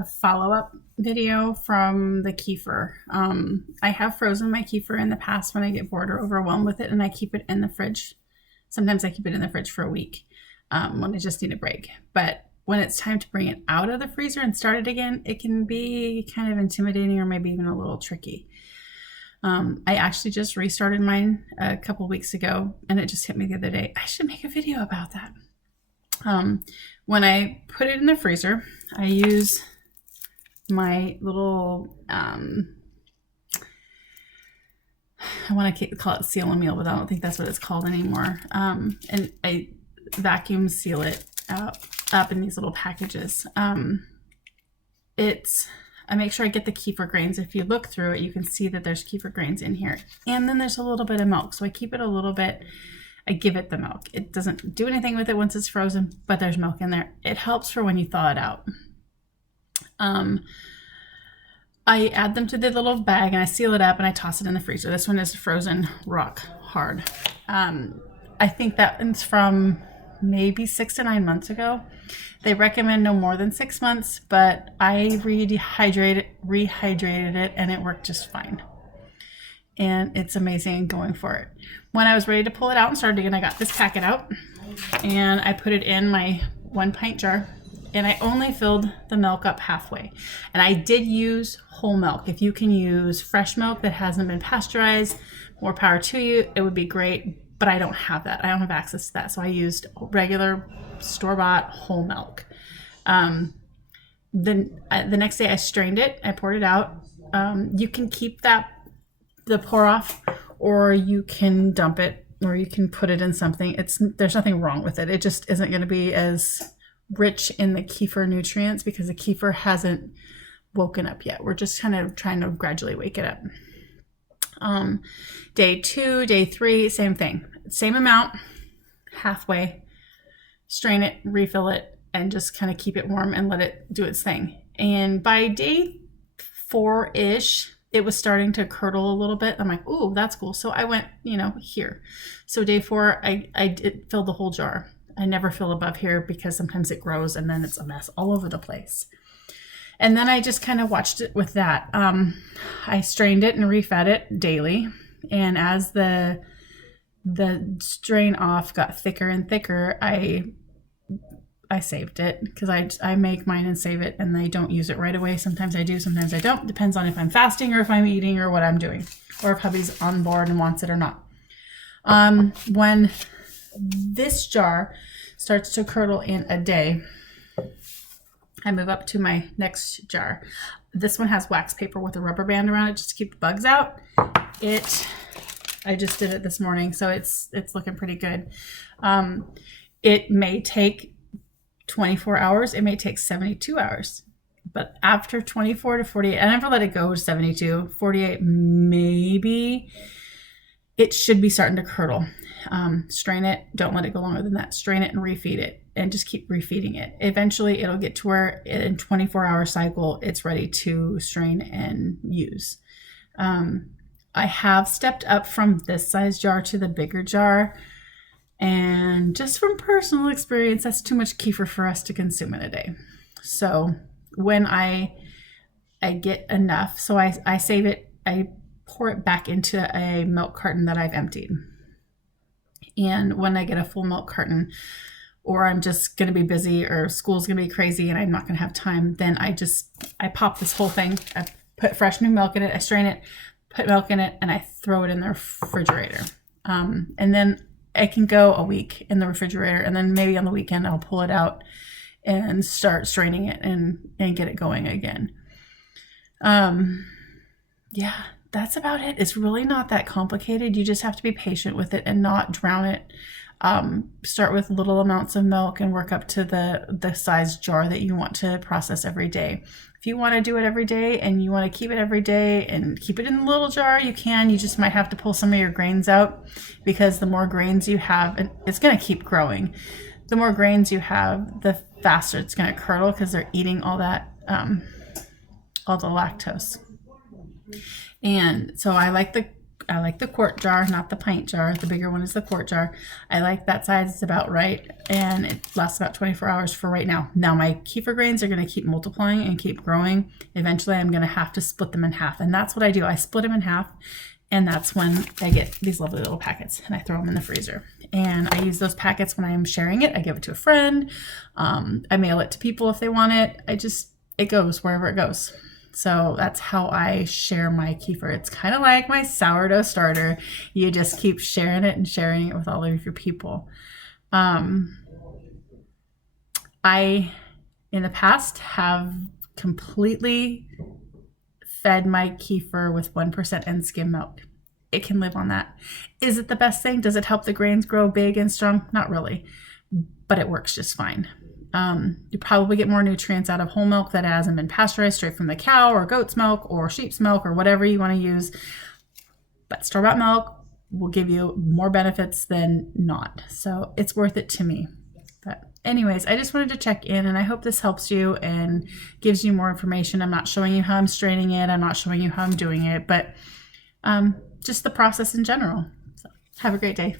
a follow-up video from the kefir. I have frozen my kefir in the past when I get bored or overwhelmed with it, and I keep it in the fridge. Sometimes I keep it in the fridge for a week when I just need a break. But when it's time to bring it out of the freezer and start it again, it can be kind of intimidating or maybe even a little tricky. I actually just restarted mine a couple weeks ago, and it just hit me the other day. I should make a video about that. When I put it in the freezer, I use my little, I want to call it seal and meal, but I don't think that's what it's called anymore. And I vacuum seal it up in these little packages. I make sure I get the kefir grains. If you look through it, you can see that there's kefir grains in here. And then there's a little bit of milk. So I keep it a little bit. I give it the milk. It doesn't do anything with it once it's frozen, but there's milk in there. It helps for when you thaw it out. I add them to the little bag and I seal it up and I toss it in the freezer. This one is frozen rock hard. I think that one's from maybe 6 to 9 months ago. They recommend no more than 6 months, but I rehydrated it and it worked just fine. And it's amazing going for it. When I was ready to pull it out and start again, I got this packet out and I put it in my 1 pint jar, and I only filled the milk up halfway. And I did use whole milk. If you can use fresh milk that hasn't been pasteurized, more power to you, it would be great, but I don't have that. I don't have access to that. So I used regular store-bought whole milk. Then the next day I strained it, I poured it out. You can keep the pour off, or you can dump it, or you can put it in something. There's nothing wrong with it. It just isn't going to be as rich in the kefir nutrients because the kefir hasn't woken up yet. We're just kind of trying to gradually wake it up. Day 2, day 3, same thing. Same amount, halfway. Strain it, refill it, and just kind of keep it warm and let it do its thing. And by day 4-ish, it was starting to curdle a little bit. I'm like, ooh, that's cool. So I went, here. So day 4, I did fill the whole jar. I never fill above here because sometimes it grows and then it's a mess all over the place. And then I just kind of watched it with that. I strained it and refed it daily. And as the strain off got thicker and thicker, I saved it because I make mine and save it, and I don't use it right away. Sometimes I do, sometimes I don't. Depends on if I'm fasting or if I'm eating or what I'm doing, or if hubby's on board and wants it or not. When this jar starts to curdle in a day, I move up to my next jar. This one has wax paper with a rubber band around it just to keep the bugs out. I just did it this morning, so it's looking pretty good. It may take 24 hours. It may take 72 hours. But after 24 to 48, I never let it go to 72, 48 maybe, it should be starting to curdle. Strain it. Don't let it go longer than that. Strain it and refeed it, and just keep refeeding it. Eventually, it'll get to where in 24-hour cycle, it's ready to strain and use. I have stepped up from this size jar to the bigger jar, and just from personal experience, that's too much kefir for us to consume in a day. So when I get enough, so I save it, I pour it back into a milk carton that I've emptied. And when I get a full milk carton, or I'm just going to be busy, or school's going to be crazy and I'm not going to have time, then I pop this whole thing. I put fresh new milk in it. I strain it, put milk in it, and I throw it in the refrigerator. And then I can go a week in the refrigerator, and then maybe on the weekend I'll pull it out and start straining it and get it going again. Yeah, that's about it. It's really not that complicated. You just have to be patient with it and not drown it. Start with little amounts of milk and work up to the size jar that you want to process every day. If you want to do it every day and you want to keep it every day and keep it in the little jar, you can. You just might have to pull some of your grains out, because the more grains you have, and it's going to keep growing. The more grains you have, the faster it's going to curdle, because they're eating all that, all the lactose. And so I I like the quart jar, not the pint jar. The bigger one is the quart jar. I like that size. It's about right, and it lasts about 24 hours for right now. Now my kefir grains are going to keep multiplying and keep growing. Eventually I'm going to have to split them in half, and that's what I do. I split them in half, and that's when I get these lovely little packets, and I throw them in the freezer. And I use those packets when I'm sharing it. I give it to a friend. I mail it to people if they want it. It goes wherever it goes. So that's how I share my kefir. It's kind of like my sourdough starter. You just keep sharing it and sharing it with all of your people. I, in the past, have completely fed my kefir with 1% and skim milk. It can live on that. Is it the best thing? Does it help the grains grow big and strong? Not really, but it works just fine. You probably get more nutrients out of whole milk that hasn't been pasteurized straight from the cow, or goat's milk, or sheep's milk, or whatever you want to use. But store-bought milk will give you more benefits than not. So it's worth it to me. But anyways, I just wanted to check in, and I hope this helps you and gives you more information. I'm not showing you how I'm straining it. I'm not showing you how I'm doing it, but just the process in general. So have a great day.